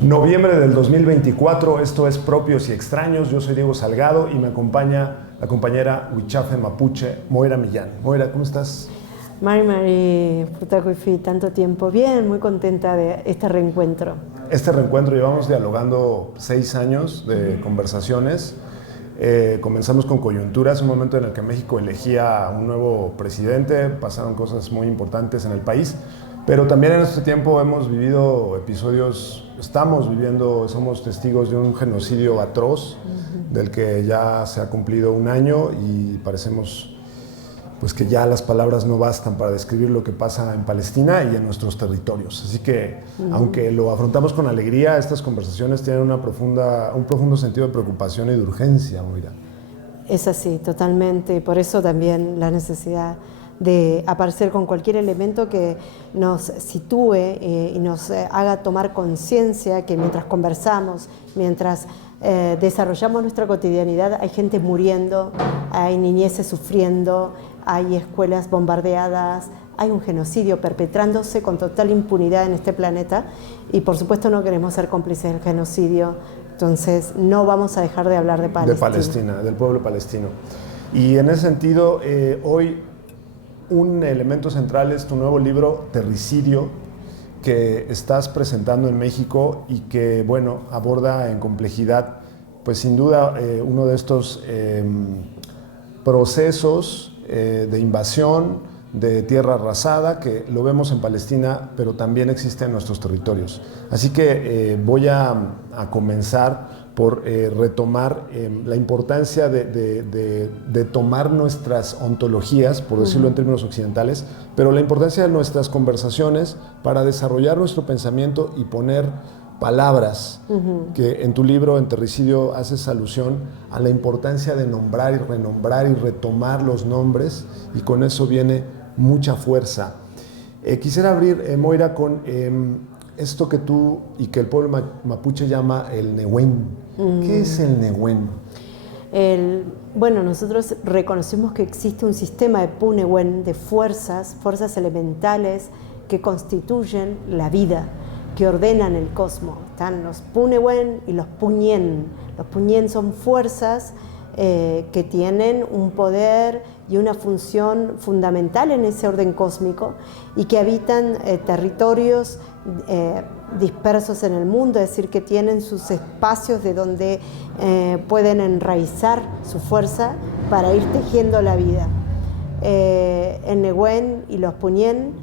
Noviembre del 2024, esto es Propios y Extraños. Yo soy Diego Salgado y me acompaña la compañera Huichafe Mapuche, Moira Millán. Moira, ¿cómo estás? Mari Futacuifi, tanto tiempo. Bien, muy contenta de este reencuentro. Este reencuentro llevamos dialogando 6 años de conversaciones. Comenzamos con coyunturas, un momento en el que México elegía un nuevo presidente, pasaron cosas muy importantes en el país, pero también en este tiempo hemos vivido episodios, somos testigos de un genocidio atroz, del que ya se ha cumplido 1 año y parecemos pues que ya las palabras no bastan para describir lo que pasa en Palestina y en nuestros territorios. Así que, aunque lo afrontamos con alegría, estas conversaciones tienen un profundo sentido de preocupación y de urgencia, Moira. Es así, totalmente. Por eso también la necesidad de aparecer con cualquier elemento que nos sitúe y nos haga tomar conciencia que mientras conversamos, mientras desarrollamos nuestra cotidianidad, hay gente muriendo, hay niñeces sufriendo, hay escuelas bombardeadas, hay un genocidio perpetrándose con total impunidad en este planeta y por supuesto no queremos ser cómplices del genocidio, entonces no vamos a dejar de hablar de Palestina. De Palestina, del pueblo palestino. Y en ese sentido, hoy un elemento central es tu nuevo libro, Terricidio, que estás presentando en México y que, bueno, aborda en complejidad, pues sin duda, uno de estos procesos de invasión, de tierra arrasada, que lo vemos en Palestina, pero también existe en nuestros territorios. Así que voy a comenzar por retomar la importancia de tomar nuestras ontologías, por decirlo en términos occidentales, pero la importancia de nuestras conversaciones para desarrollar nuestro pensamiento y poner palabras, que en tu libro, en Terricidio, haces alusión a la importancia de nombrar y renombrar y retomar los nombres, y con eso viene mucha fuerza. Quisiera abrir, Moira, con esto que tú y que el pueblo mapuche llama el Nehuen. ¿Qué es el Nehuen? Bueno, nosotros reconocemos que existe un sistema de Punehuen, de fuerzas elementales que constituyen la vida, que ordenan el cosmos. Están los Punehuen y los Puñen. Los Puñen son fuerzas que tienen un poder y una función fundamental en ese orden cósmico y que habitan territorios dispersos en el mundo, es decir, que tienen sus espacios de donde pueden enraizar su fuerza para ir tejiendo la vida. El Nehuen y los Puñen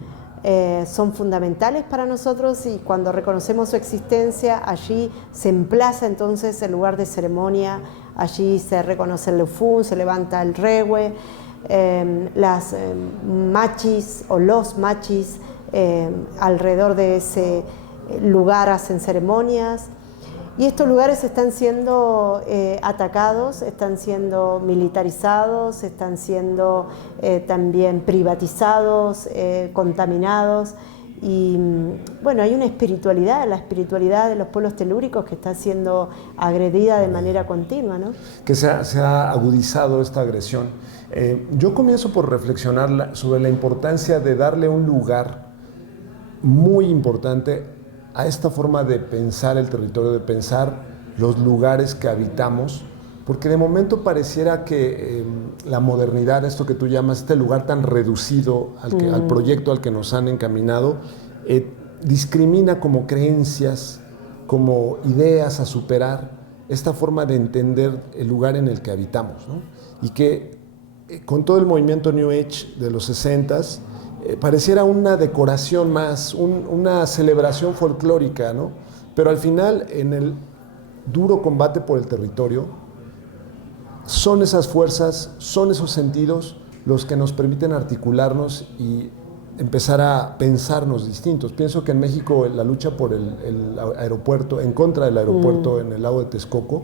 son fundamentales para nosotros y cuando reconocemos su existencia, allí se emplaza entonces el lugar de ceremonia, allí se reconoce el Lefún, se levanta el Rehue, las machis o los machis alrededor de ese lugar hacen ceremonias. Y estos lugares están siendo atacados, están siendo militarizados, están siendo también privatizados, contaminados. Y bueno, hay una espiritualidad, la espiritualidad de los pueblos telúricos que está siendo agredida de manera continua, ¿no? Que se ha agudizado esta agresión. Yo comienzo por reflexionar sobre la importancia de darle un lugar muy importante a esta forma de pensar el territorio, de pensar los lugares que habitamos, porque de momento pareciera que la modernidad, esto que tú llamas, este lugar tan reducido al proyecto al que nos han encaminado, discrimina como creencias, como ideas a superar, esta forma de entender el lugar en el que habitamos, ¿no? Y que con todo el movimiento New Age de los 60s, pareciera una decoración más, una celebración folclórica, ¿no? Pero al final, en el duro combate por el territorio, son esas fuerzas, son esos sentidos los que nos permiten articularnos y empezar a pensarnos distintos. Pienso que en México la lucha por el aeropuerto, en contra del aeropuerto en el lago de Texcoco,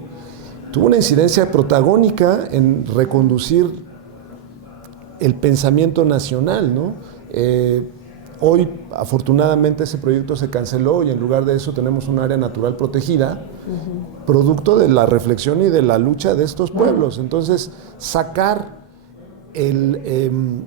tuvo una incidencia protagónica en reconducir el pensamiento nacional, ¿no? Hoy, afortunadamente, ese proyecto se canceló y en lugar de eso tenemos un área natural protegida, producto de la reflexión y de la lucha de estos pueblos. Entonces, sacar el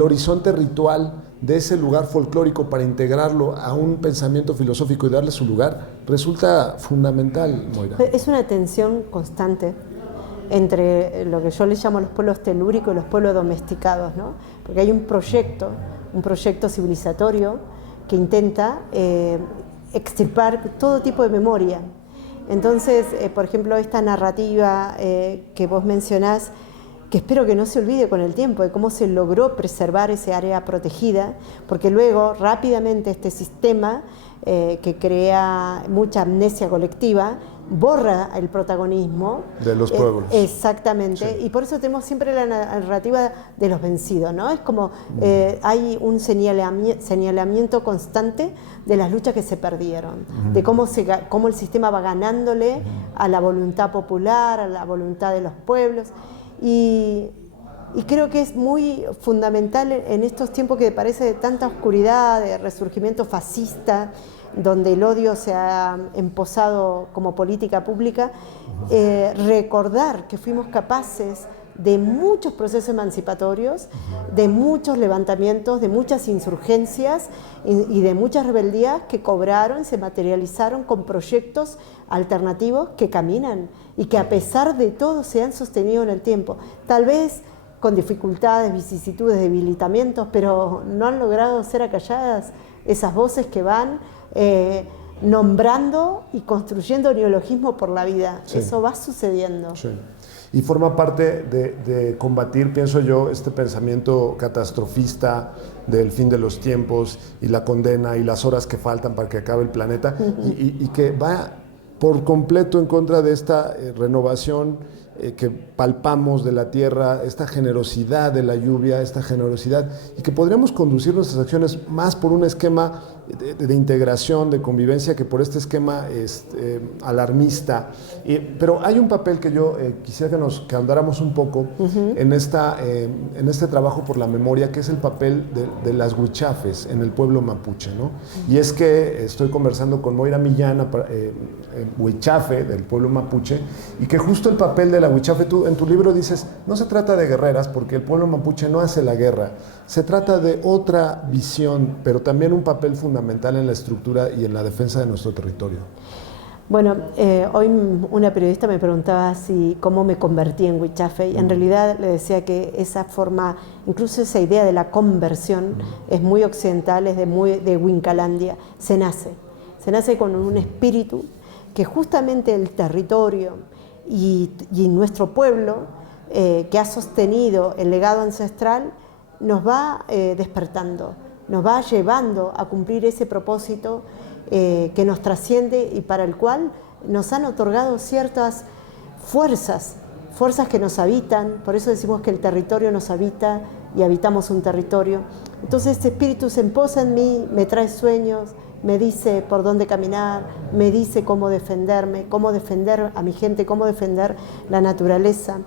horizonte ritual de ese lugar folclórico para integrarlo a un pensamiento filosófico y darle su lugar, resulta fundamental, Moira. Es una tensión constante entre lo que yo les llamo los pueblos telúricos y los pueblos domesticados, ¿no? Porque hay un proyecto civilizatorio que intenta extirpar todo tipo de memoria. Entonces, por ejemplo, esta narrativa que vos mencionás, que espero que no se olvide con el tiempo, de cómo se logró preservar ese área protegida, porque luego rápidamente este sistema que crea mucha amnesia colectiva borra el protagonismo de los pueblos. Exactamente, sí. Y por eso tenemos siempre la narrativa de los vencidos, ¿no? Es como hay un señalamiento constante de las luchas que se perdieron, de cómo el sistema va ganándole a la voluntad popular, a la voluntad de los pueblos. Y creo que es muy fundamental en estos tiempos que parece de tanta oscuridad, de resurgimiento fascista, donde el odio se ha emposado como política pública, recordar que fuimos capaces de muchos procesos emancipatorios, de muchos levantamientos, de muchas insurgencias y de muchas rebeldías que cobraron, se materializaron con proyectos alternativos que caminan y que a pesar de todo se han sostenido en el tiempo. Tal vez con dificultades, vicisitudes, debilitamientos, pero no han logrado ser acalladas esas voces que van nombrando y construyendo neologismo por la vida. Sí. Eso va sucediendo. Sí. Y forma parte de combatir, pienso yo, este pensamiento catastrofista del fin de los tiempos y la condena y las horas que faltan para que acabe el planeta, y que va por completo en contra de esta renovación que palpamos de la tierra, esta generosidad de la lluvia, esta generosidad, y que podríamos conducir nuestras acciones más por un esquema de integración, de convivencia, que por este esquema alarmista. Pero hay un papel que yo quisiera que ahondáramos un poco en este trabajo por la memoria, que es el papel de las huichafes en el pueblo mapuche, ¿no? Y es que estoy conversando con Moira Millán, huichafe del pueblo mapuche, y que justo el papel de la huichafe, tú en tu libro dices, no se trata de guerreras, porque el pueblo mapuche no hace la guerra, se trata de otra visión, pero también un papel fundamental en la estructura y en la defensa de nuestro territorio. Bueno, hoy una periodista me preguntaba cómo me convertí en huichafe, y en realidad le decía que esa forma, incluso esa idea de la conversión, es muy occidental, es de Huincalandia, se nace con un espíritu que justamente el territorio y nuestro pueblo, que ha sostenido el legado ancestral, nos va despertando, nos va llevando a cumplir ese propósito que nos trasciende y para el cual nos han otorgado ciertas fuerzas que nos habitan. Por eso decimos que el territorio nos habita y habitamos un territorio. Entonces este espíritu se emposa en mí, me trae sueños, me dice por dónde caminar, me dice cómo defenderme, cómo defender a mi gente, cómo defender la naturaleza.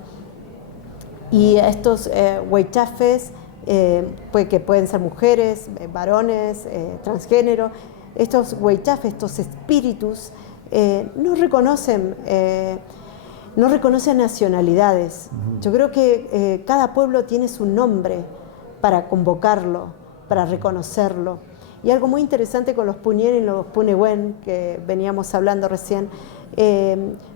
Y estos huichafes, que pueden ser mujeres, varones, transgénero, estos huichafes, estos espíritus, no reconocen nacionalidades. Yo creo que cada pueblo tiene su nombre para convocarlo, para reconocerlo. Y algo muy interesante con los Puñén y los Punehuen, que veníamos hablando recién,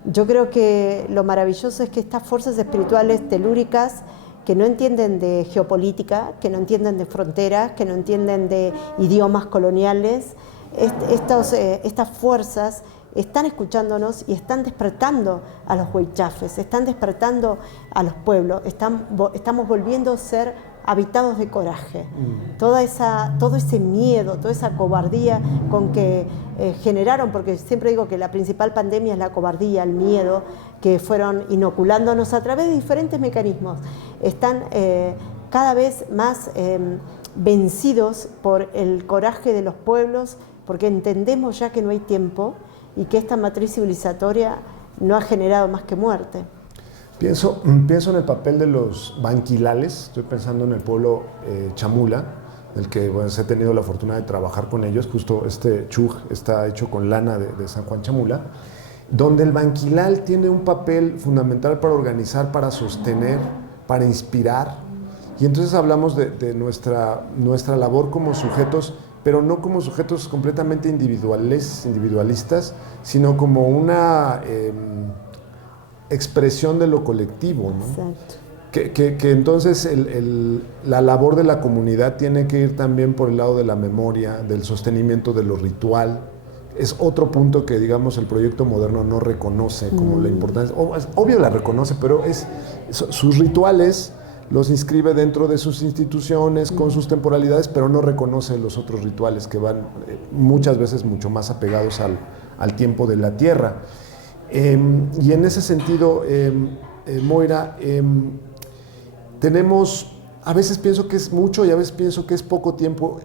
yo creo que lo maravilloso es que estas fuerzas espirituales telúricas, que no entienden de geopolítica, que no entienden de fronteras, que no entienden de idiomas coloniales, estas fuerzas están escuchándonos y están despertando a los huichafes, están despertando a los pueblos, estamos volviendo a ser habitados de coraje. Todo ese miedo, toda esa cobardía con que generaron, porque siempre digo que la principal pandemia es la cobardía, el miedo, que fueron inoculándonos a través de diferentes mecanismos. Están cada vez más vencidos por el coraje de los pueblos, porque entendemos ya que no hay tiempo y que esta matriz civilizatoria no ha generado más que muerte. Pienso en el papel de los banquilales, estoy pensando en el pueblo chamula, del que he tenido la fortuna de trabajar con ellos, justo este chuj está hecho con lana de San Juan Chamula, donde el banquilal tiene un papel fundamental para organizar, para sostener, para inspirar, Y entonces hablamos de nuestra labor como sujetos, pero no como sujetos completamente individualistas, sino como una expresión de lo colectivo, ¿no? Exacto. Que entonces la labor de la comunidad tiene que ir también por el lado de la memoria, del sostenimiento de lo ritual. Es otro punto que, digamos, el proyecto moderno no reconoce como la importancia. Obvio la reconoce, pero sus rituales los inscribe dentro de sus instituciones con sus temporalidades, pero no reconoce los otros rituales que van muchas veces mucho más apegados al tiempo de la tierra. Y en ese sentido, Moira, a veces pienso que es mucho y a veces pienso que es poco tiempo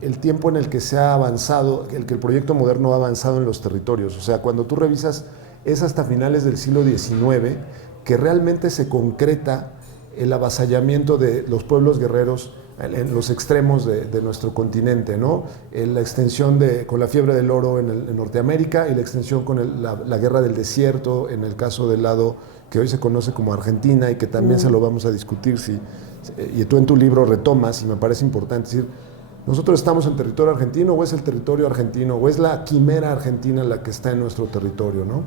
el tiempo en el que se ha avanzado, el que el proyecto moderno ha avanzado en los territorios. O sea, cuando tú revisas, es hasta finales del siglo XIX que realmente se concreta el avasallamiento de los pueblos guerreros en los extremos de nuestro continente, ¿no? La extensión con la fiebre del oro en Norteamérica y la extensión con la guerra del desierto en el caso del lado que hoy se conoce como Argentina y que también se lo vamos a discutir y tú en tu libro retomas, y me parece importante decir, nosotros estamos en territorio argentino o es el territorio argentino o es la quimera argentina la que está en nuestro territorio, ¿no?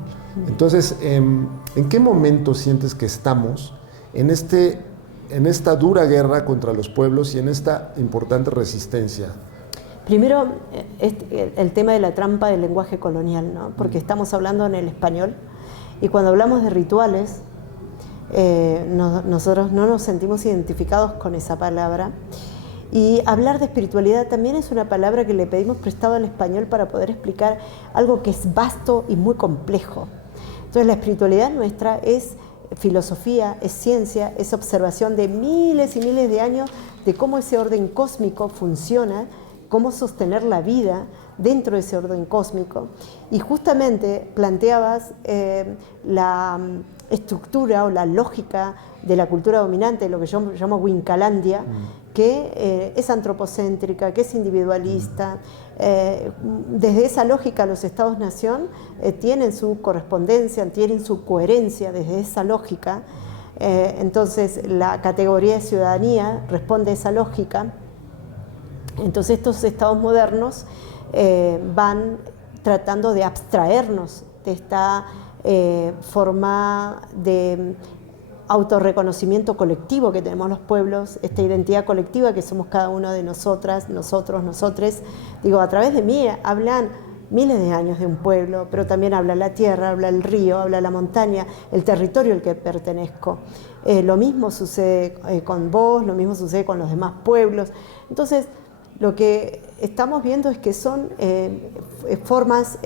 Entonces, ¿en qué momento sientes que estamos en esta dura guerra contra los pueblos y en esta importante resistencia? Primero, el tema de la trampa del lenguaje colonial, ¿no? Porque estamos hablando en el español y cuando hablamos de rituales, nosotros no nos sentimos identificados con esa palabra. Y hablar de espiritualidad también es una palabra que le pedimos prestado al español para poder explicar algo que es vasto y muy complejo. Entonces, la espiritualidad nuestra es filosofía, es ciencia, es observación de miles y miles de años de cómo ese orden cósmico funciona, cómo sostener la vida dentro de ese orden cósmico. Y justamente planteabas la estructura o la lógica de la cultura dominante, lo que yo llamo Wincalandia, que es antropocéntrica, que es individualista. Desde esa lógica los estados-nación tienen su correspondencia, tienen su coherencia desde esa lógica. Entonces la categoría de ciudadanía responde a esa lógica. Entonces estos estados modernos van tratando de abstraernos de esta forma de autorreconocimiento colectivo que tenemos los pueblos, esta identidad colectiva que somos cada uno de nosotras, nosotros, nosotres. Digo, a través de mí hablan miles de años de un pueblo, pero también habla la tierra, habla el río, habla la montaña, el territorio al que pertenezco. Lo mismo sucede con vos, lo mismo sucede con los demás pueblos. Entonces, lo que estamos viendo es que son formas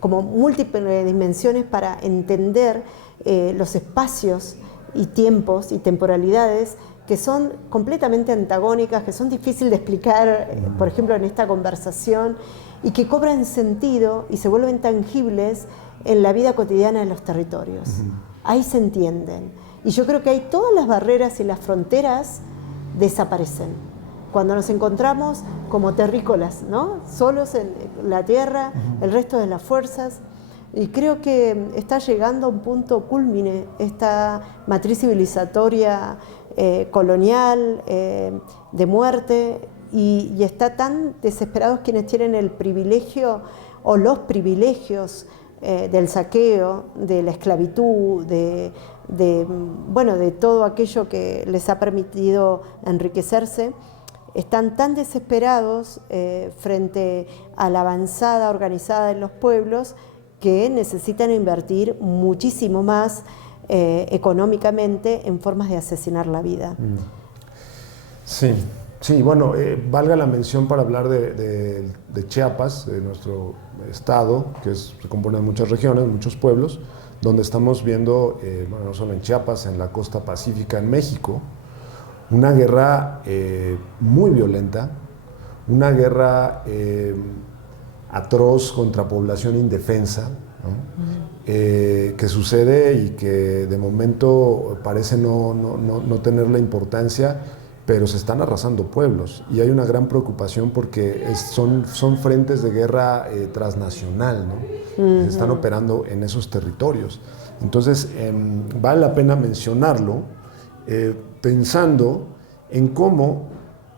como múltiples dimensiones para entender los espacios y tiempos y temporalidades que son completamente antagónicas, que son difíciles de explicar, por ejemplo, en esta conversación, y que cobran sentido y se vuelven tangibles en la vida cotidiana de los territorios. Ahí se entienden. Y yo creo que ahí todas las barreras y las fronteras desaparecen. Cuando nos encontramos como terrícolas, ¿no? Solos en la tierra, el resto de las fuerzas. Y creo que está llegando a un punto cúlmine esta matriz civilizatoria colonial, de muerte, y está tan desesperados quienes tienen el privilegio o los privilegios del saqueo, de la esclavitud, de todo aquello que les ha permitido enriquecerse. Están tan desesperados frente a la avanzada organizada de los pueblos que necesitan invertir muchísimo más económicamente en formas de asesinar la vida. Sí, bueno, valga la mención para hablar de Chiapas, de nuestro estado, que se compone de muchas regiones, muchos pueblos, donde estamos viendo, no solo en Chiapas, en la costa pacífica, en México, una guerra muy violenta, una guerra atroz contra población indefensa, ¿no? Que sucede y que de momento parece no tener la importancia, pero se están arrasando pueblos y hay una gran preocupación porque son frentes de guerra transnacional, ¿no? Se están operando en esos territorios. Entonces, vale la pena mencionarlo, pensando en cómo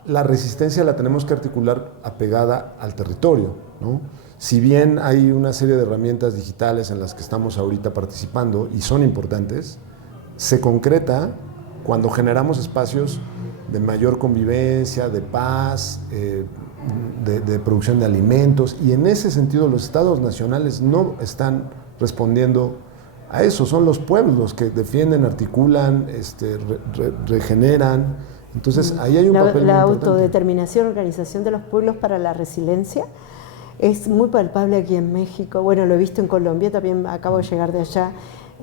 la resistencia la tenemos que articular apegada al territorio, ¿no? Si bien hay una serie de herramientas digitales en las que estamos ahorita participando y son importantes, se concreta cuando generamos espacios de mayor convivencia, de paz, de producción de alimentos, y en ese sentido los estados nacionales no están respondiendo a eso. Son los pueblos los que defienden, articulan, regeneran. Entonces ahí hay un papel muy La importante. autodeterminación, organización de los pueblos para la resiliencia es muy palpable aquí en México. Bueno, lo he visto en Colombia, también acabo de llegar de allá,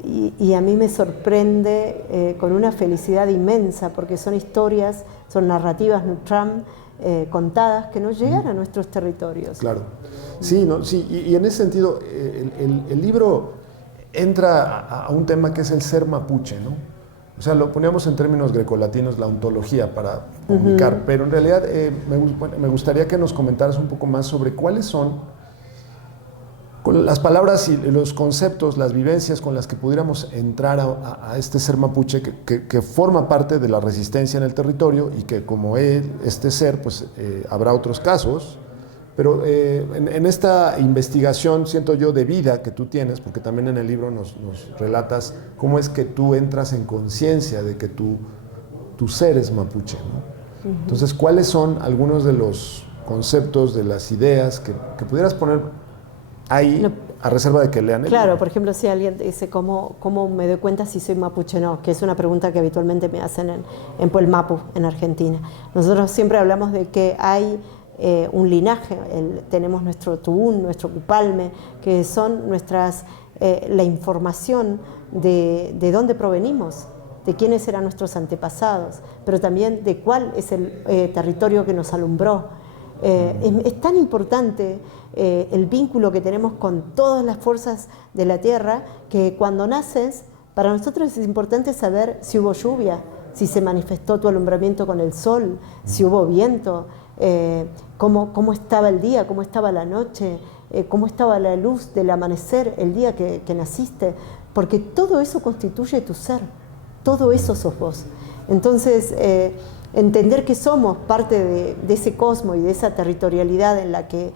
y a mí me sorprende con una felicidad inmensa, porque son historias, son narrativas Nutram, contadas que no llegan a nuestros territorios. Claro, sí, ¿no? Sí, y en ese sentido el libro entra a un tema que es el ser mapuche, ¿no? O sea, lo poníamos en términos grecolatinos, la ontología, para comunicar, pero en realidad me gustaría que nos comentaras un poco más sobre cuáles son, con las palabras y los conceptos, las vivencias con las que pudiéramos entrar a este ser mapuche que forma parte de la resistencia en el territorio, y que como este ser, pues habrá otros casos, pero en esta investigación, siento yo, de vida que tú tienes, porque también en el libro nos relatas cómo es que tú entras en conciencia de que tu ser es mapuche, ¿no? Entonces, ¿cuáles son algunos de los conceptos, de las ideas que pudieras poner ahí, a reserva de que lean el Claro, libro? por ejemplo, si alguien dice, ¿cómo me doy cuenta si soy mapuche o no? Que es una pregunta que habitualmente me hacen en Puelmapu, en Argentina. Nosotros siempre hablamos de que hay un linaje, tenemos nuestro tubún, nuestro cupalme, que son la información de dónde provenimos, de quiénes eran nuestros antepasados, pero también de cuál es el territorio que nos alumbró. Es tan importante el vínculo que tenemos con todas las fuerzas de la tierra, que cuando naces, para nosotros es importante saber si hubo lluvia, si se manifestó tu alumbramiento con el sol, si hubo viento, cómo estaba el día, cómo estaba la noche, cómo estaba la luz del amanecer el día que naciste, porque todo eso constituye tu ser, todo eso sos vos. Entonces, entender que somos parte de ese cosmos y de esa territorialidad en la que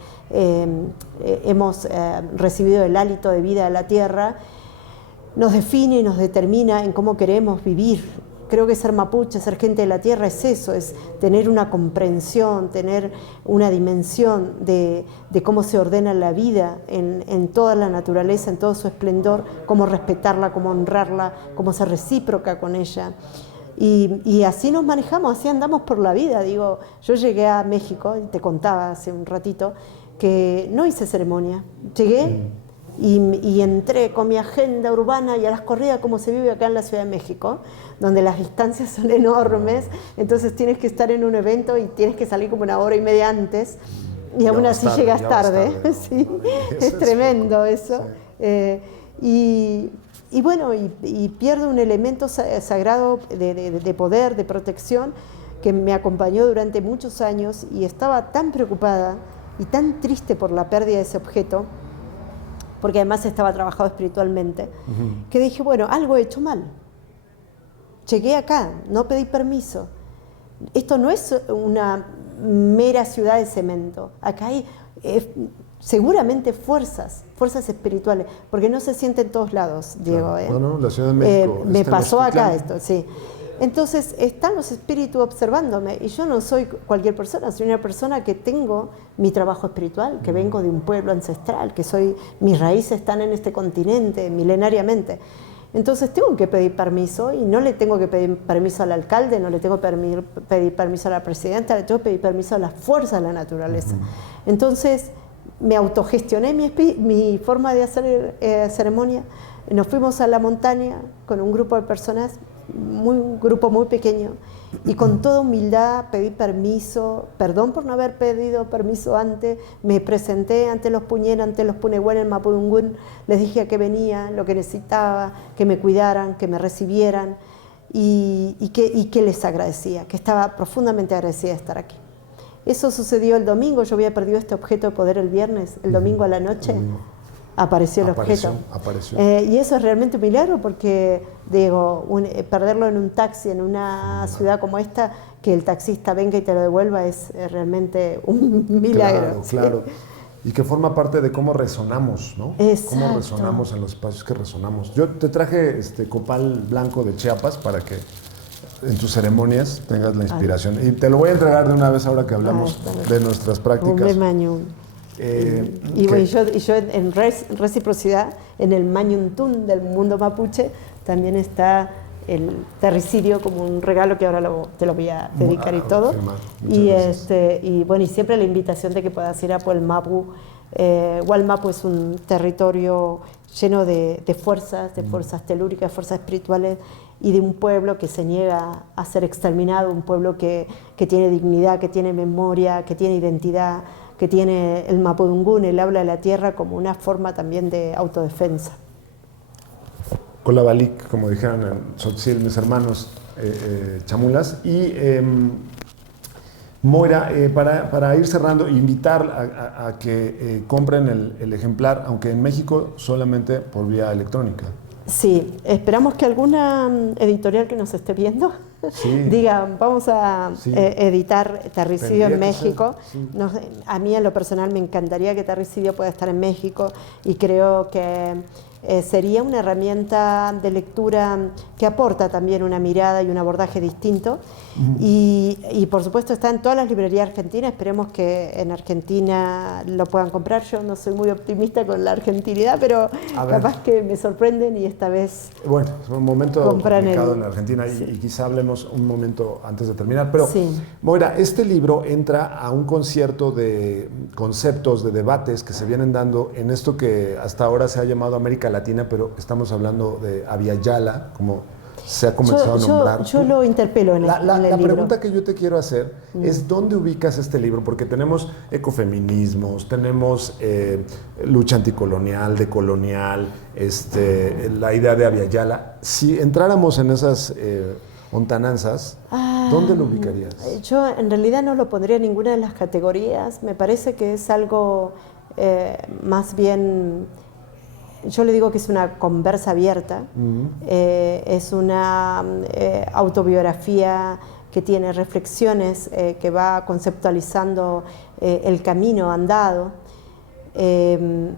hemos recibido el hálito de vida de la tierra, nos define y nos determina en cómo queremos vivir. Creo que ser mapuche, ser gente de la tierra, es eso, es tener una comprensión, tener una dimensión de cómo se ordena la vida en toda la naturaleza, en todo su esplendor, cómo respetarla, cómo honrarla, cómo ser recíproca con ella. Y así nos manejamos, así andamos por la vida. Digo, yo llegué a México, y te contaba hace un ratito, que no hice ceremonia. Llegué y entré con mi agenda urbana y a las corridas como se vive acá en la Ciudad de México, donde las distancias son enormes, entonces tienes que estar en un evento y tienes que salir como 1 hora y media antes, y aún así llegas tarde. Sí, es tremendo eso. Y bueno, y pierde un elemento sagrado de poder, de protección, que me acompañó durante muchos años, y estaba tan preocupada y tan triste por la pérdida de ese objeto, porque además estaba trabajado espiritualmente, que dije, bueno, algo he hecho mal. Llegué acá, no pedí permiso. Esto no es una mera ciudad de cemento. Acá hay seguramente fuerzas espirituales, porque no se siente en todos lados, Diego. Claro. No, la Ciudad de México. Me pasó acá esto, sí. Entonces están los espíritus observándome, y yo no soy cualquier persona, soy una persona que tengo mi trabajo espiritual, que vengo de un pueblo ancestral, que mis raíces están en este continente milenariamente. Entonces tengo que pedir permiso, y no le tengo que pedir permiso al alcalde, no le tengo que pedir permiso a la presidenta, le tengo que pedir permiso a las fuerzas de la naturaleza. Entonces me autogestioné mi forma de hacer ceremonia. Nos fuimos a la montaña con un grupo de personas, un grupo muy pequeño, y con toda humildad pedí permiso, perdón por no haber pedido permiso antes, me presenté ante los puñeras, ante los punehuén en Mapudungún, les dije a qué venía, lo que necesitaba, que me cuidaran, que me recibieran, y que les agradecía, que estaba profundamente agradecida de estar aquí. Eso sucedió el domingo, yo había perdido este objeto de poder el viernes, el domingo a la noche apareció el objeto. Y eso es realmente un milagro, porque digo, perderlo en un taxi en una ciudad como esta que el taxista venga y te lo devuelva es realmente un milagro. Claro, claro. Y que forma parte de cómo resonamos, ¿no? Exacto. Cómo resonamos en los espacios que resonamos. Yo te traje copal blanco de Chiapas para que en tus ceremonias tengas la inspiración. Y te lo voy a entregar de una vez ahora que hablamos de nuestras prácticas. Y bueno, yo en reciprocidad, en el Mañuntún del mundo mapuche, también está el terricidio como un regalo que ahora te lo voy a dedicar y todo. Y bueno, y siempre la invitación de que puedas ir a Puelmapu. Hualmapu es un territorio lleno de fuerzas telúricas, fuerzas espirituales, y de un pueblo que se niega a ser exterminado, un pueblo que tiene dignidad, que tiene memoria, que tiene identidad, que tiene el mapudungún, el habla de la tierra, como una forma también de autodefensa. Colabalik, como dijeron en Tzotzil, mis hermanos chamulas. Y Moira, para ir cerrando, invitar a que compren el ejemplar, aunque en México solamente por vía electrónica. Sí, esperamos que alguna editorial que nos esté viendo diga, vamos a editar Terricidio en México. A mí en lo personal me encantaría que Terricidio pueda estar en México, y creo que sería una herramienta de lectura que aporta también una mirada y un abordaje distinto. Y por supuesto está en todas las librerías argentinas. Esperemos que en Argentina lo puedan comprar. Yo no soy muy optimista con la argentinidad, pero capaz que me sorprenden y esta vez bueno, es un momento complicado en Argentina y quizá hablemos un momento antes de terminar. Pero Moira, este libro entra a un concierto de conceptos, de debates que se vienen dando en esto que hasta ahora se ha llamado América Latina, pero estamos hablando de Abya Yala, como se ha comenzado a nombrar. Yo lo interpelo en el la libro. pregunta que yo te quiero hacer es ¿dónde ubicas este libro? Porque tenemos ecofeminismos, tenemos lucha anticolonial, decolonial, la idea de Abya Yala. Si entráramos en esas hontananzas, ¿dónde lo ubicarías? Yo en realidad no lo pondría en ninguna de las categorías. Me parece que es algo más bien... Yo le digo que es una conversa abierta, es una autobiografía que tiene reflexiones, que va conceptualizando el camino andado.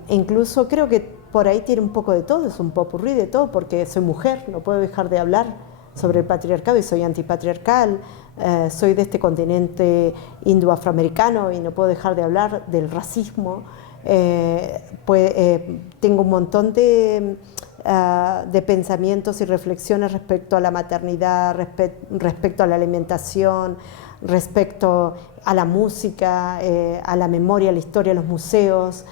Incluso creo que por ahí tiene un poco de todo, es un popurrí de todo, porque soy mujer, no puedo dejar de hablar sobre el patriarcado y soy antipatriarcal, soy de este continente indoafroamericano y no puedo dejar de hablar del racismo. Tengo un montón de pensamientos y reflexiones respecto a la maternidad, respecto a la alimentación, respecto a la música, a la memoria, a la historia, a los museos,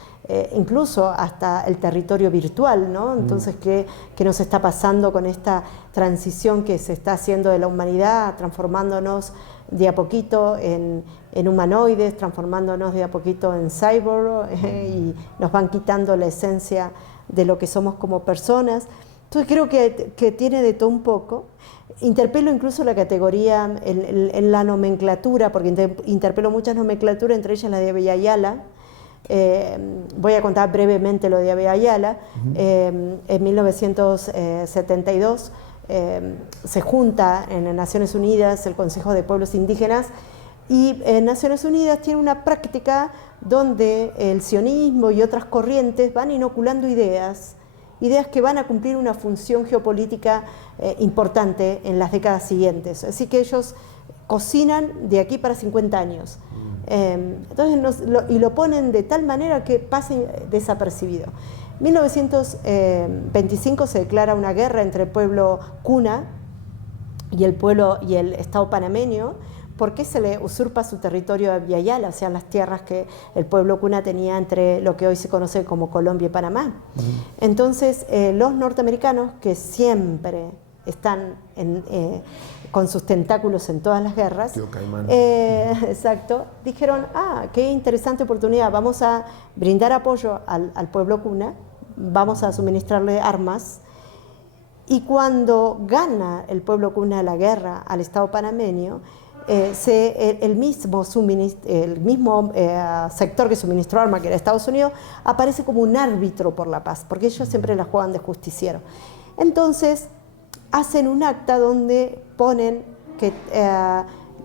incluso hasta el territorio virtual, ¿no? Entonces, ¿qué nos está pasando con esta transición que se está haciendo de la humanidad, transformándonos de a poquito en humanoides, transformándonos de a poquito en cyborg, y nos van quitando la esencia de lo que somos como personas? Entonces creo que tiene de todo un poco. Interpelo incluso la categoría en la nomenclatura, porque interpelo muchas nomenclaturas, entre ellas la de Abya Yala. Voy a contar brevemente lo de Abya Yala. En 1972 se junta en las Naciones Unidas el Consejo de Pueblos Indígenas, y Naciones Unidas tiene una práctica donde el sionismo y otras corrientes van inoculando ideas que van a cumplir una función geopolítica importante en las décadas siguientes. Así que ellos cocinan de aquí para 50 años. Entonces lo ponen de tal manera que pase desapercibido. En 1925 se declara una guerra entre el pueblo Kuna y el Estado panameño, porque se le usurpa su territorio a Abya Yala, o sea, las tierras que el pueblo Kuna tenía entre lo que hoy se conoce como Colombia y Panamá. Entonces, los norteamericanos, que siempre están con sus tentáculos en todas las guerras, exacto, dijeron, qué interesante oportunidad, vamos a brindar apoyo al pueblo Kuna, vamos a suministrarle armas. Y cuando gana el pueblo Kuna la guerra al Estado panameño, el mismo sector que suministró armas, que era Estados Unidos, aparece como un árbitro por la paz, porque ellos siempre la juegan de justiciero. Entonces hacen un acta donde ponen que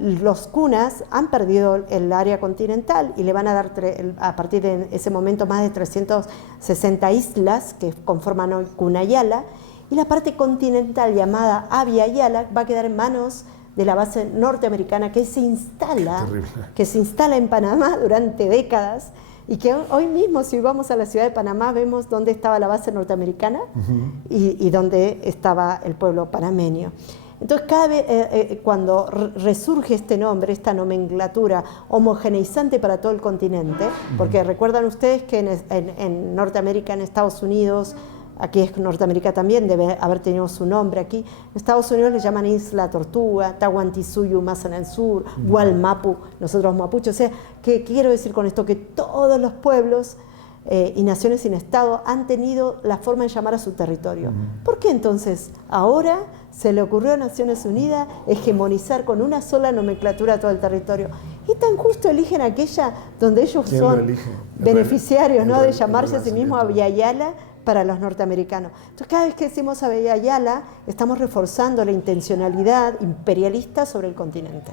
Los cunas han perdido el área continental y le van a dar a partir de ese momento más de 360 islas que conforman hoy Cunayala, y la parte continental llamada Abya Yala va a quedar en manos de la base norteamericana que se instala en Panamá durante décadas, y que hoy mismo, si vamos a la ciudad de Panamá, vemos dónde estaba la base norteamericana y dónde estaba el pueblo panameño. Entonces, cada vez cuando resurge este nombre, esta nomenclatura homogeneizante para todo el continente, porque recuerdan ustedes que en Norteamérica, en Estados Unidos, aquí es Norteamérica también, debe haber tenido su nombre aquí, en Estados Unidos le llaman Isla Tortuga, Tahuantinsuyo más en el sur, Gualmapu, nosotros mapuches. O sea, ¿qué quiero decir con esto? Que todos los pueblos y naciones sin Estado han tenido la forma de llamar a su territorio. ¿Por qué entonces ahora se le ocurrió a Naciones Unidas hegemonizar con una sola nomenclatura todo el territorio? Y tan justo eligen aquella donde ellos son beneficiarios, ¿no?, de llamarse a sí mismos Abya Yala para los norteamericanos. Entonces, cada vez que decimos Abya Yala, estamos reforzando la intencionalidad imperialista sobre el continente.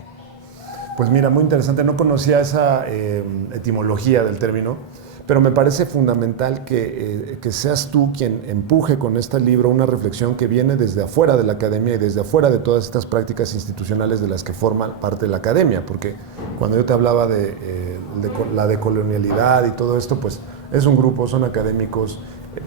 Pues mira, muy interesante. No conocía esa etimología del término, pero me parece fundamental que seas tú quien empuje con este libro una reflexión que viene desde afuera de la academia y desde afuera de todas estas prácticas institucionales de las que forman parte de la academia, porque cuando yo te hablaba de la decolonialidad y todo esto, pues es un grupo, son académicos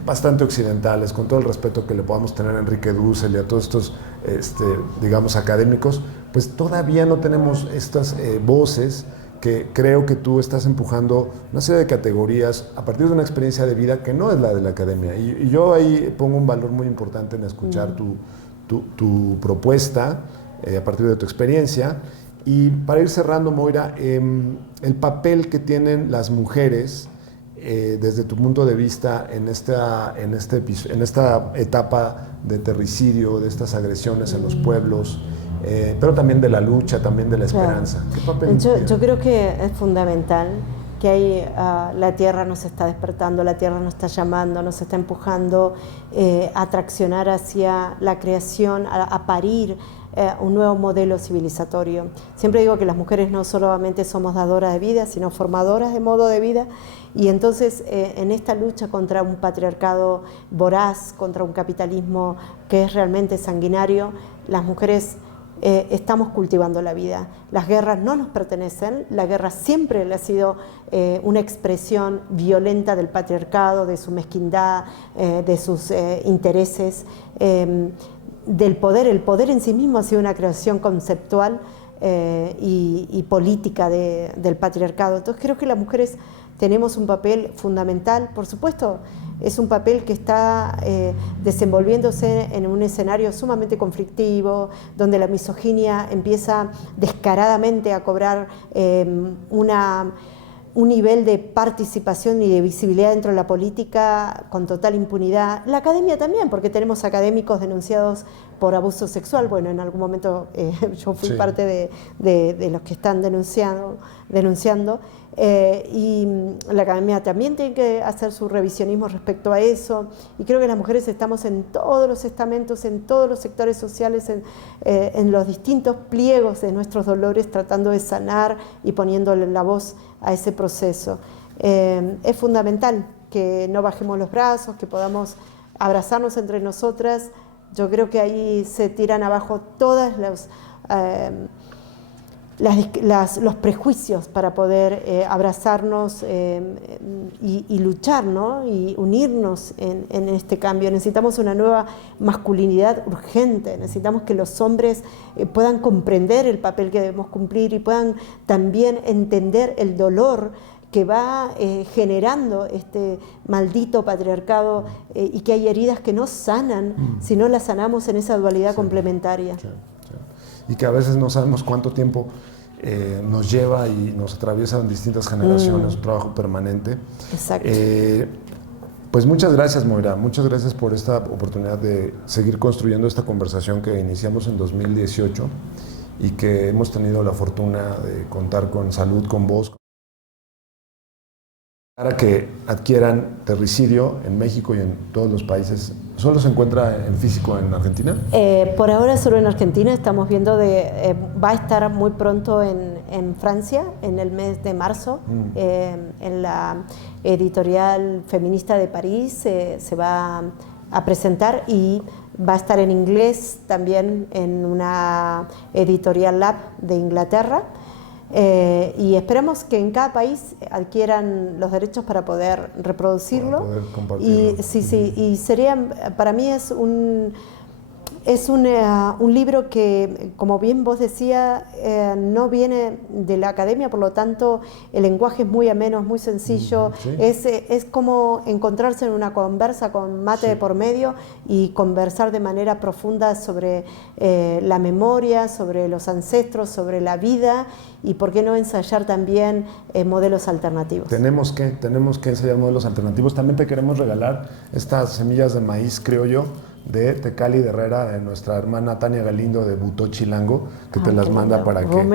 bastante occidentales, con todo el respeto que le podamos tener a Enrique Dussel y a todos estos, digamos, académicos, pues todavía no tenemos estas voces que creo que tú estás empujando una serie de categorías a partir de una experiencia de vida que no es la de la academia. Y yo ahí pongo un valor muy importante en escuchar tu propuesta a partir de tu experiencia. Y para ir cerrando, Moira, el papel que tienen las mujeres desde tu punto de vista en esta etapa de terricidio, de estas agresiones en los pueblos, pero también de la lucha, también de la esperanza. Claro. ¿Qué papel Yo creo que es fundamental que ahí la tierra nos está despertando, la tierra nos está llamando, nos está empujando a traccionar hacia la creación, a parir un nuevo modelo civilizatorio. Siempre digo que las mujeres no solamente somos dadoras de vida, sino formadoras de modo de vida, y entonces en esta lucha contra un patriarcado voraz, contra un capitalismo que es realmente sanguinario, las mujeres estamos cultivando la vida. Las guerras no nos pertenecen, la guerra siempre ha sido una expresión violenta del patriarcado, de su mezquindad, de sus intereses, del poder. El poder en sí mismo ha sido una creación conceptual y política del patriarcado. Entonces creo que las mujeres tenemos un papel fundamental. Por supuesto, es un papel que está desenvolviéndose en un escenario sumamente conflictivo, donde la misoginia empieza descaradamente a cobrar un nivel de participación y de visibilidad dentro de la política con total impunidad. La academia también, porque tenemos académicos denunciados por abuso sexual. Bueno, en algún momento yo fui parte de los que están denunciando. Y la academia también tiene que hacer su revisionismo respecto a eso, y creo que las mujeres estamos en todos los estamentos, en todos los sectores sociales, en los distintos pliegos de nuestros dolores, tratando de sanar y poniéndole la voz a ese proceso. Es fundamental que no bajemos los brazos, que podamos abrazarnos entre nosotras. Yo creo que ahí se tiran abajo todas los prejuicios para poder abrazarnos y luchar, ¿no?, y unirnos en este cambio. Necesitamos una nueva masculinidad urgente, necesitamos que los hombres puedan comprender el papel que debemos cumplir y puedan también entender el dolor que va generando este maldito patriarcado, y que hay heridas que no sanan si no las sanamos en esa dualidad complementaria. Y que a veces no sabemos cuánto tiempo nos lleva y nos atraviesa en distintas generaciones, un trabajo permanente. Exacto. Pues muchas gracias, Moira, muchas gracias por esta oportunidad de seguir construyendo esta conversación que iniciamos en 2018 y que hemos tenido la fortuna de contar con Salud con vos. Para que adquieran Terricidio en México y en todos los países, ¿solo se encuentra en físico en Argentina? Por ahora solo en Argentina, estamos viendo va a estar muy pronto en Francia, en el mes de marzo, en la editorial feminista de París se va a presentar, y va a estar en inglés también en una editorial Lab de Inglaterra. Y esperamos que en cada país adquieran los derechos para poder reproducirlo. Para poder compartirlo. Y sería, para mí es un libro que, como bien vos decías, no viene de la academia, por lo tanto el lenguaje es muy ameno, es muy sencillo, sí. Es como encontrarse en una conversa con mate de por medio y conversar de manera profunda sobre la memoria, sobre los ancestros, sobre la vida, y por qué no ensayar también modelos alternativos. Tenemos que ensayar modelos alternativos. También te queremos regalar estas semillas de maíz criollo de Tecali de Herrera, de nuestra hermana Tania Galindo de Butó Chilango, que te las manda para que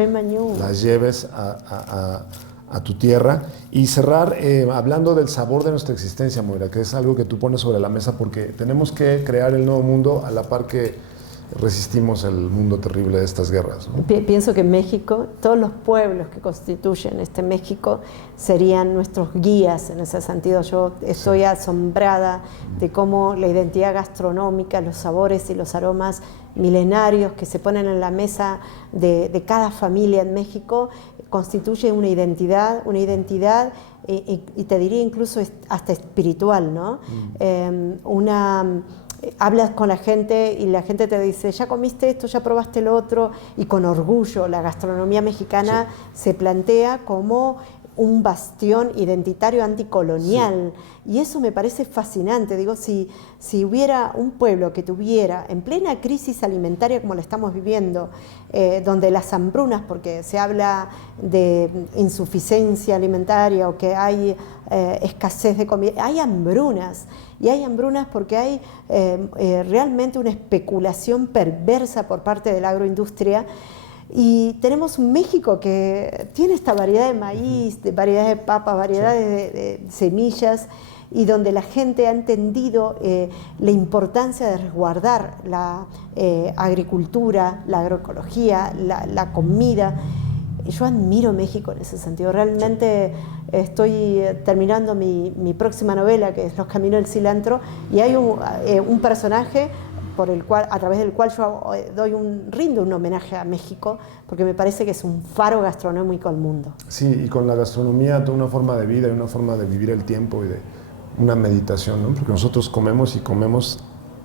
las lleves a tu tierra. Y cerrar hablando del sabor de nuestra existencia, Moira, que es algo que tú pones sobre la mesa, porque tenemos que crear el nuevo mundo a la par que resistimos el mundo terrible de estas guerras, ¿no? Pienso que México, todos los pueblos que constituyen este México serían nuestros guías en ese sentido. Yo estoy asombrada de cómo la identidad gastronómica, los sabores y los aromas milenarios que se ponen en la mesa de cada familia en México constituye una identidad y te diría incluso hasta espiritual, ¿no? Hablas con la gente y la gente te dice, ya comiste esto, ya probaste lo otro, y con orgullo la gastronomía mexicana se plantea como un bastión identitario anticolonial, y eso me parece fascinante. Digo, si hubiera un pueblo que tuviera, en plena crisis alimentaria como la estamos viviendo, donde las hambrunas, porque se habla de insuficiencia alimentaria o que hay escasez de comida, hay hambrunas, y hay hambrunas porque hay realmente una especulación perversa por parte de la agroindustria. Y tenemos un México que tiene esta variedad de maíz, de variedades de papas, variedades de semillas, y donde la gente ha entendido la importancia de resguardar la agricultura, la agroecología, la comida. Yo admiro México en ese sentido. Realmente estoy terminando mi próxima novela, que es Los Caminos del Cilantro, y hay un personaje a través del cual yo rindo un homenaje a México, porque me parece que es un faro gastronómico al mundo. Sí, y con la gastronomía toda una forma de vida y una forma de vivir el tiempo y de una meditación, ¿no? Porque nosotros comemos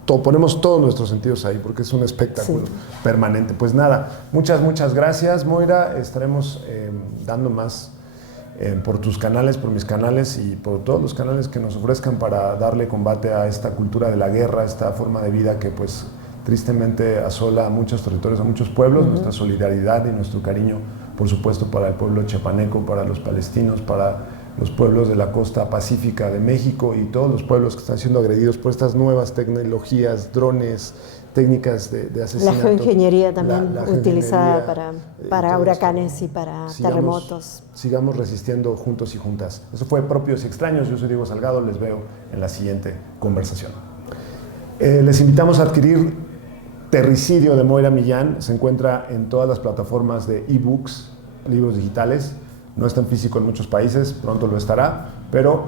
ponemos todos nuestros sentidos ahí, porque es un espectáculo permanente. Pues nada, muchas gracias, Moira. Estaremos dando más por tus canales, por mis canales y por todos los canales que nos ofrezcan para darle combate a esta cultura de la guerra, esta forma de vida que pues tristemente asola a muchos territorios, a muchos pueblos. Nuestra solidaridad y nuestro cariño, por supuesto, para el pueblo chiapaneco, para los palestinos, para los pueblos de la costa pacífica de México y todos los pueblos que están siendo agredidos por estas nuevas tecnologías, drones, técnicas de asesinato. La geoingeniería también utilizada para huracanes y para terremotos. Sigamos resistiendo juntos y juntas. Eso fue Propios y Extraños. Yo soy Diego Salgado. Les veo en la siguiente conversación. Les invitamos a adquirir Terricidio de Moira Millán. Se encuentra en todas las plataformas de ebooks, libros digitales. No está en físico en muchos países, pronto lo estará, pero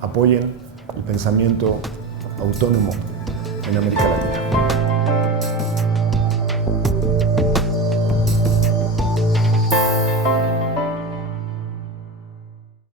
apoyen el pensamiento autónomo en América Latina.